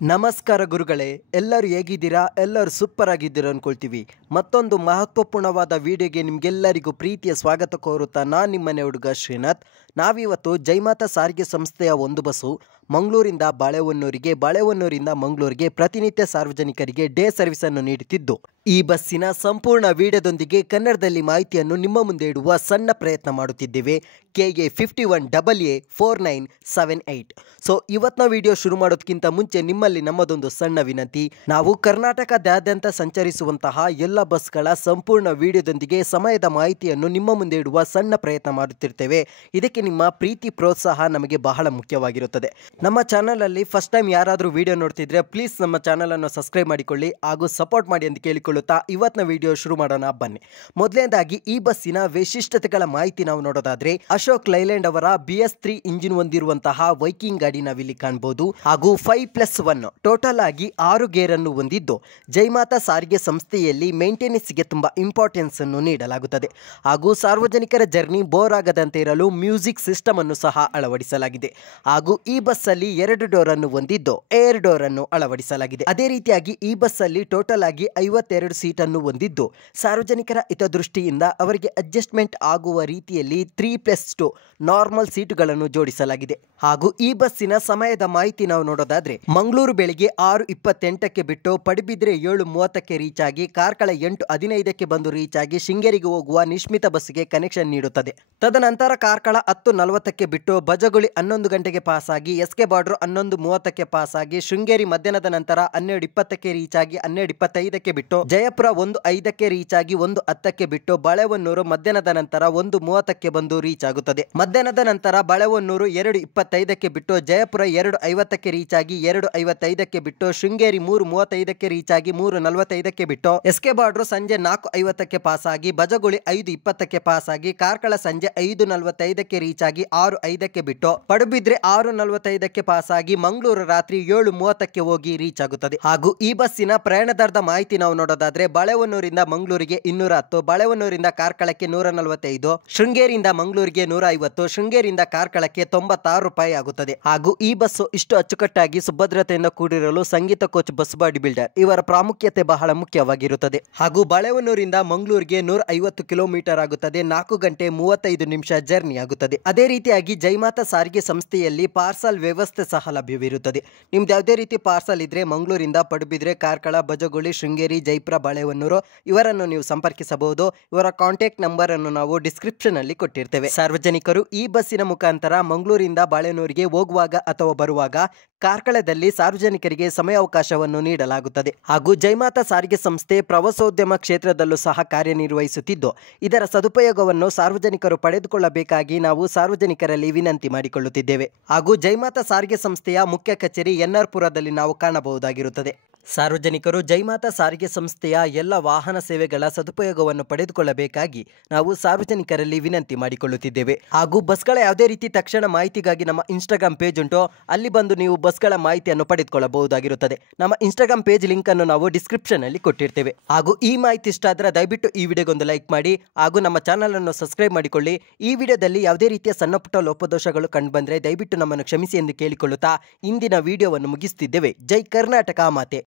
ನಮಸ್ಕಾರ ಗುರುಗಳೇ, ಎಲ್ಲರೂ ಹೇಗಿದ್ದೀರಾ? ಎಲ್ಲರೂ ಸೂಪರ್ ಆಗಿದ್ದೀರಾ ಅಂದ್ಕೊಳ್ತೀವಿ. ಮತ್ತೊಂದು ಮಹತ್ವಪೂರ್ಣವಾದ ವಿಡಿಯೋಗೆ ನಿಮಗೆಲ್ಲರಿಗೂ ಪ್ರೀತಿಯ ಸ್ವಾಗತ ಕೋರುತ್ತಾ ನಾನು ನಿಮ್ಮನೆ ಹುಡುಗ ಶ್ರೀನಾಥ್. ನಾವಿವತ್ತು ಜೈಮಾತಾ ಸಾರಿಗೆ ಸಂಸ್ಥೆಯ ಒಂದು ಬಸ್ಸು ಮಂಗಳೂರಿಂದ ಬಾಳೆಹೊನ್ನೂರಿಗೆ, ಬಾಳೆಹೊನ್ನೂರಿಂದ ಮಂಗಳೂರಿಗೆ ಪ್ರತಿನಿತ್ಯ ಸಾರ್ವಜನಿಕರಿಗೆ ಡೇ ಸರ್ವಿಸನ್ನು ನೀಡುತ್ತಿದ್ದು, ಈ ಬಸ್ಸಿನ ಸಂಪೂರ್ಣ ವಿಡಿಯೋದೊಂದಿಗೆ ಕನ್ನಡದಲ್ಲಿ ಮಾಹಿತಿಯನ್ನು ನಿಮ್ಮ ಮುಂದೆ ಇಡುವ ಸಣ್ಣ ಪ್ರಯತ್ನ ಮಾಡುತ್ತಿದ್ದೇವೆ. KA 51AA4978. ಸೊ ಇವತ್ತಿನ ವಿಡಿಯೋ ಶುರು ಮಾಡೋದಕ್ಕಿಂತ ಮುಂಚೆ ನಿಮ್ಮಲ್ಲಿ ನಮ್ಮದೊಂದು ಸಣ್ಣ ವಿನಂತಿ. ನಾವು ಕರ್ನಾಟಕದಾದ್ಯಂತ ಸಂಚರಿಸುವಂತಹ ಎಲ್ಲ ಬಸ್ಗಳ ಸಂಪೂರ್ಣ ವಿಡಿಯೋದೊಂದಿಗೆ ಸಮಯದ ಮಾಹಿತಿಯನ್ನು ನಿಮ್ಮ ಮುಂದೆ ಇಡುವ ಸಣ್ಣ ಪ್ರಯತ್ನ ಮಾಡುತ್ತಿರ್ತೇವೆ. ಇದಕ್ಕೆ ನಿಮ್ಮ ಪ್ರೀತಿ ಪ್ರೋತ್ಸಾಹ ನಮಗೆ ಬಹಳ ಮುಖ್ಯವಾಗಿರುತ್ತದೆ. ನಮ್ಮ ಚಾನಲಲ್ಲಿ ಫಸ್ಟ್ ಟೈಮ್ ಯಾರಾದರೂ ವಿಡಿಯೋ ನೋಡ್ತಿದ್ರೆ ಪ್ಲೀಸ್ ನಮ್ಮ ಚಾನಲನ್ನು ಸಬ್ಸ್ಕ್ರೈಬ್ ಮಾಡಿಕೊಳ್ಳಿ ಹಾಗೂ ಸಪೋರ್ಟ್ ಮಾಡಿ ಅಂತ ಕೇಳಿಕೊಳ್ಳುತ್ತಾ ಇವತ್ತಿನ ವಿಡಿಯೋ ಶುರು ಮಾಡೋಣ ಬನ್ನಿ. ಮೊದಲನೇದಾಗಿ ಈ ಬಸ್ಸಿನ ವೈಶಿಷ್ಟ್ಯತೆಗಳ ಮಾಹಿತಿ ನಾವು ನೋಡೋದಾದ್ರೆ, ಅಶೋಕ್ ಲೈಲ್ಯಾಂಡ್ ಅವರ BS3 ಇಂಜಿನ್ ಹೊಂದಿರುವಂತಹ ವೈಕಿಂಗ್ ಗಾಡಿ ನಾವಿಲ್ಲಿ ಕಾಣಬಹುದು ಹಾಗೂ 5+1 ಟೋಟಲ್ ಆಗಿ 6 ಗೇರ್ ಅನ್ನು ಹೊಂದಿದ್ದು, ಜೈಮಾತಾ ಸಾರಿಗೆ ಸಂಸ್ಥೆಯಲ್ಲಿ ಮೇಂಟೆನೆನ್ಸ್ ಗೆ ತುಂಬಾ ಇಂಪಾರ್ಟೆನ್ಸ್ ಅನ್ನು ನೀಡಲಾಗುತ್ತದೆ ಹಾಗೂ ಸಾರ್ವಜನಿಕರ ಜರ್ನಿ ಬೋರ್ ಆಗದಂತೆ ಇರಲು ಮ್ಯೂಸಿಕ್ ಸಿಸ್ಟಮ್ ಅನ್ನು ಸಹ ಅಳವಡಿಸಲಾಗಿದೆ ಹಾಗೂ ಈ ಬಸ್ ಅಲ್ಲಿ 2 ಡೋರ್ ಅನ್ನು ಹೊಂದಿದ್ದು ಏರ್ ಡೋರ್ ಅನ್ನು ಅಳವಡಿಸಲಾಗಿದೆ. ಅದೇ ರೀತಿಯಾಗಿ ಈ ಬಸ್ ಅಲ್ಲಿ ಟೋಟಲ್ ಆಗಿ 52 ಸೀಟ್ ಅನ್ನು ಹೊಂದಿದ್ದು, ಸಾರ್ವಜನಿಕರ ಹಿತದೃಷ್ಟಿಯಿಂದ ಅವರಿಗೆ ಅಡ್ಜಸ್ಟ್ಮೆಂಟ್ ಆಗುವ ರೀತಿಯಲ್ಲಿ 3+2 ನಾರ್ಮಲ್ ಸೀಟುಗಳನ್ನು ಜೋಡಿಸಲಾಗಿದೆ. ಹಾಗೂ ಈ ಬಸ್ಸಿನ ಸಮಯದ ಮಾಹಿತಿ ನಾವು ನೋಡೋದಾದ್ರೆ, ಮಂಗಳೂರು ಬೆಳಿಗ್ಗೆ 6:28ಕ್ಕೆ ಬಿಟ್ಟು ಪಡುಬಿದ್ರೆ 7:30ಕ್ಕೆ ರೀಚ್ ಆಗಿ, ಕಾರ್ಕಳ 8:15ಕ್ಕೆ ಬಂದು ರೀಚ್ ಆಗಿ ಶೃಂಗೇರಿಗೆ ಹೋಗುವ ನಿಶ್ಮಿತ ಬಸ್ಸಿಗೆ ಕನೆಕ್ಷನ್ ನೀಡುತ್ತದೆ. ತದನಂತರ ಕಾರ್ಕಳ 10:40ಕ್ಕೆ ಬಿಟ್ಟು ಬಜಗುಳಿ 11 ಗಂಟೆಗೆ ಪಾಸ್ ಆಗಿ, SK ಬಾರ್ಡರ್ 11:30ಕ್ಕೆ ಪಾಸ್ ಆಗಿ, ಶೃಂಗೇರಿ ಮಧ್ಯಾಹ್ನದ ನಂತರ 12:20ಕ್ಕೆ ರೀಚ್ ಆಗಿ 12:25ಕ್ಕೆ ಬಿಟ್ಟು, ಜಯಪುರ 1:05ಕ್ಕೆ ರೀಚ್ ಆಗಿ 1:10ಕ್ಕೆ ಬಿಟ್ಟು, ಬಾಳೆಹೊನ್ನೂರು ಮಧ್ಯಾಹ್ನದ ನಂತರ 1:30ಕ್ಕೆ ಬಂದು ರೀಚ್ ಆಗುತ್ತದೆ. ಮಧ್ಯಾಹ್ನದ ನಂತರ ಬಾಳೆಹೊನ್ನೂರು 2:25ಕ್ಕೆ ಬಿಟ್ಟು, ಜಯಪುರ 2:50ಕ್ಕೆ ರೀಚ್ ಆಗಿ 2:55ಕ್ಕೆ ಬಿಟ್ಟು, ಶೃಂಗೇರಿ 3:35ಕ್ಕೆ ರೀಚ್ ಆಗಿ 3:45ಕ್ಕೆ ಬಿಟ್ಟು, SK ಬಾರ್ಡರ್ ಸಂಜೆ 4:50ಕ್ಕೆ ಪಾಸ್ ಆಗಿ, ಬಜಗುಳಿ 5:20ಕ್ಕೆ ಪಾಸ್ ಆಗಿ, ಕಾರ್ಕಳ ಸಂಜೆ 5:45ಕ್ಕೆ ರೀಚ್ ಆಗಿ 6:05ಕ್ಕೆ ಬಿಟ್ಟು, ಪಡುಬಿದ್ರೆ 6:45ಕ್ಕೆ ಪಾಸ್ ಆಗಿ, ಮಂಗಳೂರು ರಾತ್ರಿ 7:30ಕ್ಕೆ ಹೋಗಿ ರೀಚ್ ಆಗುತ್ತದೆ. ಹಾಗೂ ಈ ಬಸ್ಸಿನ ಪ್ರಯಾಣ ದರದ ಮಾಹಿತಿ ನಾವು ನೋಡೋದಾದ್ರೆ, ಬಾಳೆಹೊನ್ನೂರಿಂದ ಮಂಗಳೂರಿಗೆ 210, ಬಾಳೆಹೊನ್ನೂರಿಂದ ಕಾರ್ಕಳಕ್ಕೆ 145, ಶೃಂಗೇರಿಯಿಂದ ಮಂಗಳೂರಿಗೆ 150, ಶೃಂಗೇರಿಯಿಂದ ಕಾರ್ಕಳಕ್ಕೆ 96 ರೂಪಾಯಿ ಆಗುತ್ತದೆ. ಹಾಗೂ ಈ ಬಸ್ಸು ಇಷ್ಟು ಅಚ್ಚುಕಟ್ಟಾಗಿ ಸುಭದ್ರತೆಯಿಂದ ಕೂಡಿರಲು ಸಂಗೀತ ಕೋಚ್ ಬಸ್ ಬಾಡಿ ಬಿಲ್ಡರ್ ಇವರ ಪ್ರಾಮುಖ್ಯತೆ ಬಹಳ ಮುಖ್ಯವಾಗಿರುತ್ತದೆ. ಹಾಗೂ ಬಾಳೆಹೊನ್ನೂರಿಂದ ಮಂಗಳೂರಿಗೆ 150 ಕಿಲೋಮೀಟರ್ ಆಗುತ್ತದೆ. 4 ಗಂಟೆ 35 ನಿಮಿಷ ಜರ್ನಿ ಆಗುತ್ತದೆ. ಅದೇ ರೀತಿಯಾಗಿ ಜೈಮಾತಾ ಸಾರಿಗೆ ಸಂಸ್ಥೆಯಲ್ಲಿ ಪಾರ್ಸಲ್ ವ್ಯವಸ್ಥೆ ಸಹ ಲಭ್ಯವಿರುತ್ತದೆ. ನಿಮ್ದು ಯಾವುದೇ ರೀತಿ ಪಾರ್ಸಲ್ ಇದ್ರೆ ಮಂಗಳೂರಿಂದ ಪಡುಬಿದ್ರೆ, ಕಾರ್ಕಳ, ಬಜಗುಳಿ, ಶೃಂಗೇರಿ, ಜೈಪುರ, ಬಾಳೆಹೊನ್ನೂರು ಇವರನ್ನು ನೀವು ಸಂಪರ್ಕಿಸಬಹುದು. ಇವರ ಕಾಂಟ್ಯಾಕ್ಟ್ ನಂಬರ್ ಅನ್ನು ನಾವು ಡಿಸ್ಕ್ರಿಪ್ಷನ್ ಅಲ್ಲಿ ಕೊಟ್ಟಿರ್ತೇವೆ. ಸಾರ್ವಜನಿಕರು ಈ ಬಸ್ಸಿನ ಮುಖಾಂತರ ಮಂಗಳೂರಿಂದ ಬಾಳೆಹೊನ್ನೂರಿಗೆ ಹೋಗುವಾಗ ಅಥವಾ ಬರುವಾಗ ಕಾರ್ಕಳದಲ್ಲಿ ಸಾರ್ವಜನಿಕರಿಗೆ ಸಮಯಾವಕಾಶವನ್ನು ನೀಡಲಾಗುತ್ತದೆ. ಹಾಗೂ ಜೈಮಾತಾ ಸಾರಿಗೆ ಸಂಸ್ಥೆ ಪ್ರವಾಸೋದ್ಯಮ ಕ್ಷೇತ್ರದಲ್ಲೂ ಸಹ ಕಾರ್ಯನಿರ್ವಹಿಸುತ್ತಿದ್ದು, ಇದರ ಸದುಪಯೋಗವನ್ನು ಸಾರ್ವಜನಿಕರು ಪಡೆದುಕೊಳ್ಳಬೇಕಾಗಿ ನಾವು ಸಾರ್ವಜನಿಕರಲ್ಲಿ ವಿನಂತಿ ಮಾಡಿಕೊಳ್ಳುತ್ತಿದ್ದೇವೆ. ಹಾಗೂ ಜೈಮಾತಾ ಸಾರಿಗೆ ಸಂಸ್ಥೆಯ ಮುಖ್ಯ ಕಚೇರಿ NR ಪುರದಲ್ಲಿ ನಾವು ಕಾಣಬಹುದಾಗಿರುತ್ತದೆ. ಸಾರ್ವಜನಿಕರು ಜೈಮಾತಾ ಸಾರಿಗೆ ಸಂಸ್ಥೆಯ ಎಲ್ಲ ವಾಹನ ಸೇವೆಗಳ ಸದುಪಯೋಗವನ್ನು ಪಡೆದುಕೊಳ್ಳಬೇಕಾಗಿ ನಾವು ಸಾರ್ವಜನಿಕರಲ್ಲಿ ವಿನಂತಿ ಮಾಡಿಕೊಳ್ಳುತ್ತಿದ್ದೇವೆ. ಹಾಗೂ ಬಸ್ಗಳ ಯಾವುದೇ ರೀತಿ ತಕ್ಷಣ ಮಾಹಿತಿಗಾಗಿ ನಮ್ಮ ಇನ್ಸ್ಟಾಗ್ರಾಮ್ ಪೇಜ್ ಉಂಟು, ಅಲ್ಲಿ ಬಂದು ನೀವು ಬಸ್ಗಳ ಮಾಹಿತಿಯನ್ನು ಪಡೆದುಕೊಳ್ಳಬಹುದಾಗಿರುತ್ತದೆ. ನಮ್ಮ ಇನ್ಸ್ಟಾಗ್ರಾಮ್ ಪೇಜ್ ಲಿಂಕ್ ಅನ್ನು ನಾವು ಡಿಸ್ಕ್ರಿಪ್ಷನ್ ಅಲ್ಲಿ ಕೊಟ್ಟಿರ್ತೇವೆ. ಹಾಗೂ ಈ ಮಾಹಿತಿ ಇಷ್ಟ ಆದ್ರೆ ದಯವಿಟ್ಟು ಈ ವಿಡಿಯೋಗೊಂದು ಲೈಕ್ ಮಾಡಿ ಹಾಗೂ ನಮ್ಮ ಚಾನಲ್ ಅನ್ನು ಸಬ್ಸ್ಕ್ರೈಬ್ ಮಾಡಿಕೊಳ್ಳಿ. ಈ ವಿಡಿಯೋದಲ್ಲಿ ಯಾವುದೇ ರೀತಿಯ ಸಣ್ಣ ಪುಟ್ಟ ಲೋಪದೋಷಗಳು ಕಂಡು ಬಂದ್ರೆ ದಯವಿಟ್ಟು ನಮ್ಮನ್ನು ಕ್ಷಮಿಸಿ ಎಂದು ಕೇಳಿಕೊಳ್ಳುತ್ತಾ ಇಂದಿನ ವಿಡಿಯೋವನ್ನು ಮುಗಿಸುತ್ತಿದ್ದೇವೆ. ಜೈ ಕರ್ನಾಟಕ ಮಾತೆ.